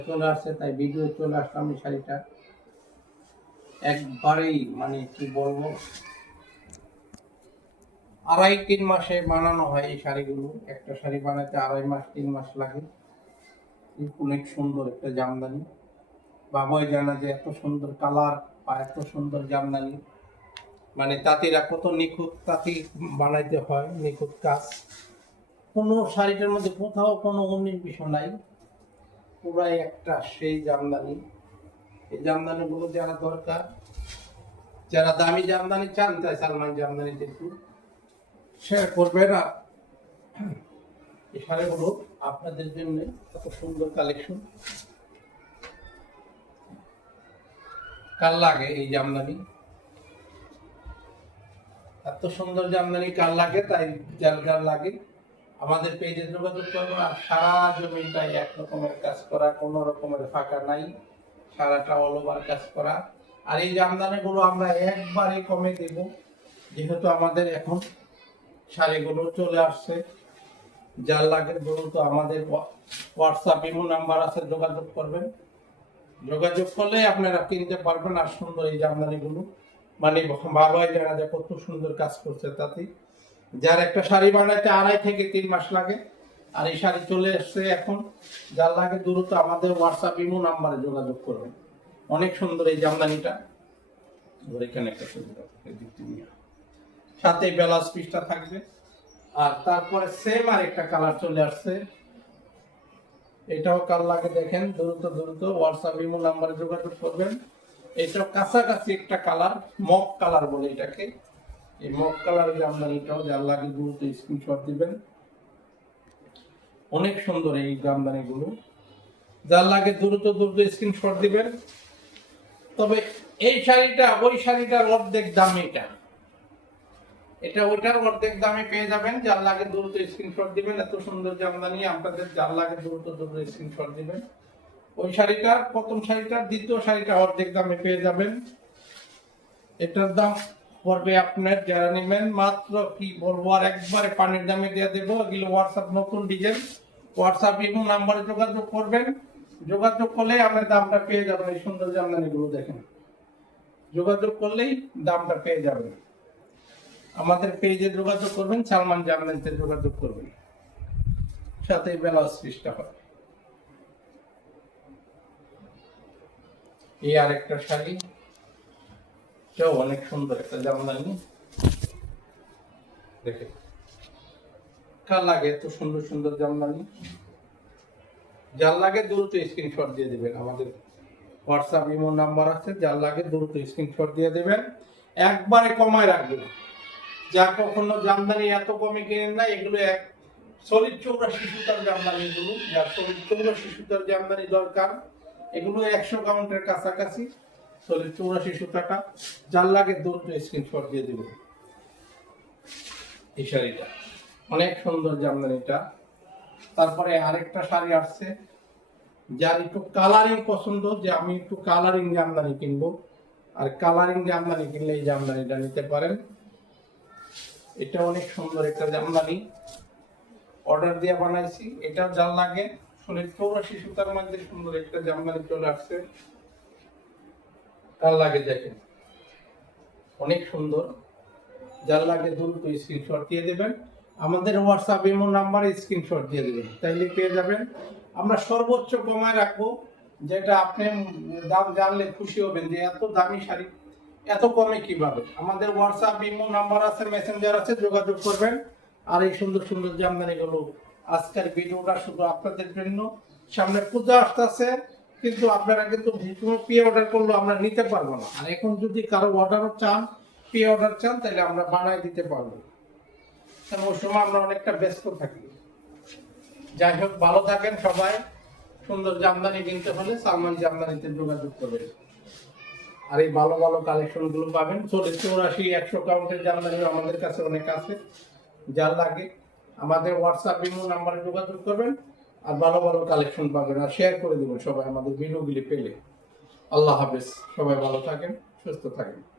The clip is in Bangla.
চলে আসছে, তাই ভিডিও চলে আসলাম। এই শাড়িটা একবারেই মানে কি বলবো, 2.5-3 মাসে বানানো হয় এই শাড়িগুলো। একটা শাড়ি বানাতে 2.5 মাস 3 মাস লাগে। অনেক সুন্দর একটা জামদানি, বাবাই জানা যে এত সুন্দর কালার বা এত সুন্দর জামদানি, মানে তাঁতিরা কত নিখুঁত তাঁতি বানাইতে হয়, নিখুঁত কাজ। কোনো শাড়িটার মধ্যে কোথাও কোনো 19 বিষয় নাই, পুরাই একটা সেই জামদানি। এই জামদানিগুলো যারা দরকার, যারা দামি জামদানি চান, তাই সালমান জামদানিতে একটু শেয়ার করবেন। আর এই শাড়িগুলো আপনাদের জন্য এত সুন্দর কালেকশন। কার লাগে এই জামদানি, এত সুন্দর জামদানি কার লাগে? তাই যার যার লাগে আমাদের পেজে যোগাযোগ করবো। আর সারা জমিটাই এক রকমের কাজ করা, কোনো রকমের ফাঁকা নাই, সারাটা অল ওভার কাজ করা। আর এই জামদানিগুলো আমরা একবারে কমে দেব, যেহেতু আমাদের এখন শাড়িগুলো চলে আসছে। যার লাগে বলুন তো, আমাদের হোয়াটসঅ্যাপ ইমো নাম্বার আছে, যোগাযোগ করবেন। যোগাযোগ করলে আপনারা কিনতে পারবেন। আর সুন্দর এই জামদানিগুলো, মানে বাবাই জানা যায় কত সুন্দর কাজ করছে তাতে। যার একটা শাড়ি বানাইতে 2.5 থেকে 3 মাস লাগে, আর এই শাড়ি চলে এসছে এখন। যার লাগে দ্রুত আমাদের হোয়াটসঅ্যাপ ইমো নাম্বারে যোগাযোগ করবেন। অনেক সুন্দর এই জামদানিটা। এখানে একটা সুবিধা সাথে ব্লাউজ পিসটা থাকবে। আর তারপরে সেম আর একটা কালার চলে আসছে, এটাও কাল লাগে দেখেন। দ্রুত হোয়াটসঅ্যাপ ইমো নাম্বারে যোগাযোগ করবেন। এটাও কাছাকাছি একটা কালার, মক কালার বলে এটাকে। এই মক কালারের জামদানিটাও যার লাগে দ্রুত স্ক্রিনশট দিবেন। অনেক সুন্দর এই জামদানিগুলো, যার লাগে দ্রুত স্ক্রিনশট দিবেন। তবে এই শাড়িটা ওই শাড়িটার অর্ধেক দাম, এটা ওইটার অর্ধেক দামে পেয়ে যাবেন। যার লাগে দ্রুত স্ক্রিনশট দিবেন। এত সুন্দর জামদানি আপনাদের, যার লাগে দ্রুত স্ক্রিনশট দিবেন। ওই শাড়িটার প্রথম শাড়িটার দ্বিতীয় শাড়িটা অর্ধেক দামে পেয়ে যাবেন। এটার দাম পড়বে আপনার, যারা নেবেন মাত্র কি বলবো, আর একবারে পানির দামে দিয়ে দেবো। এগুলো হোয়াটসঅ্যাপ নতুন ডিজাইন, হোয়াটসঅ্যাপ ইমো নাম্বারে যোগাযোগ করবেন। যোগাযোগ করলে আপনার দামটা পেয়ে যাবেন। এই সুন্দর জামদানিগুলো দেখেন, যোগাযোগ করলেই দামটা পেয়ে যাবেন। আমাদের পেজে যোগাযোগ করবেন, সালমান জামদানিতে যোগাযোগ করবেন, সাথে ব্লাউজ পিসটা হবে। এই আরেকটা শাড়ি, এটাও অনেক সুন্দর একটা জামদানি। দেখে কার লাগে এত সুন্দর সুন্দর জামদানি? যার লাগে দ্রুত স্ক্রিনশট দিয়ে দিবেন। আমাদের হোয়াটসঅ্যাপ ইমো নাম্বার আছে, যার লাগে দ্রুত স্ক্রিনশট দিয়ে দেবেন। একবারে কমায় রাখবেন। যা কখনো জামদানি এত কমে কিনেন না, এগুলো এক সলিড 84 সুতার জামদানি। এগুলো যার সলিড 84 সুতার জামদানি দরকার, এগুলো 100 কাউন্টের কাছাকাছি সলিড 84 সুতাটা। যার লাগে দ্রুত স্ক্রিনশট দিয়ে দেবেন। এই শাড়িটা অনেক সুন্দর জামদানিটা। তারপরে আরেকটা শাড়ি আসছে, যার একটু কালারিং পছন্দ, যে আমি একটু কালারিং জামদানি কিনবো, আর কালারিং জামদানি কিনলে এই জামদানিটা নিতে পারেন। এটা অনেক সুন্দর একটা জামদানি, অর্ডার দিয়ে বানাইছি। এটা যার লাগে সলিড 84 সুতার মধ্যে সুন্দর একটা জামদানি চলে আসছে। কার লাগে দেখেন, অনেক সুন্দর। যার লাগে দ্রুত স্ক্রিনশট দিয়ে দেবেন। আমাদের হোয়াটসঅ্যাপ ইমো নাম্বারে স্ক্রিনশট দিয়ে দেবেন, তাইলে পেয়ে যাবেন। আমরা সর্বোচ্চ কমায় রাখবো, যেটা আপনি দাম জানলে খুশি হবেন যে এত দামি শাড়ি এত কমে কিভাবে। আমাদের হোয়াটসঅ্যাপ ইমো নাম্বার আছে, মেসেঞ্জার আছে, যোগাযোগ করবেন। আর এই সুন্দর সুন্দর জামদানিগুলো, আজকের ভিডিওটা শুধু আপনাদের জন্য। সামনে পূজা আসতেছে, কিন্তু আপনারা কিন্তু পে অর্ডার করলে আমরা নিতে পারবো না। আর এখন যদি কারো অর্ডারও চান, পে অর্ডার চান, তাহলে আমরা বানাই দিতে পারবো, কারণ ওই সময় আমরা অনেকটা ব্যস্ত থাকি। যাই হোক, ভালো থাকেন সবাই। সুন্দর জামদানি কিনতে হলে সালমান জামদানিতে যোগাযোগ করবেন। আর এই ভালো ভালো কালেকশন গুলো পাবেন। 84 100 কাউন্টের জামদানি আমাদের কাছে অনেক আছে। যার লাগে আমাদের হোয়াটসঅ্যাপ ইমো নাম্বারে যোগাযোগ করবেন, আর ভালো ভালো কালেকশন পাবেন। আর শেয়ার করে দেবেন সবাই আমাদের ভিডিওগুলি পেলে। আল্লাহ হাফেজ, সবাই ভালো থাকেন, সুস্থ থাকেন।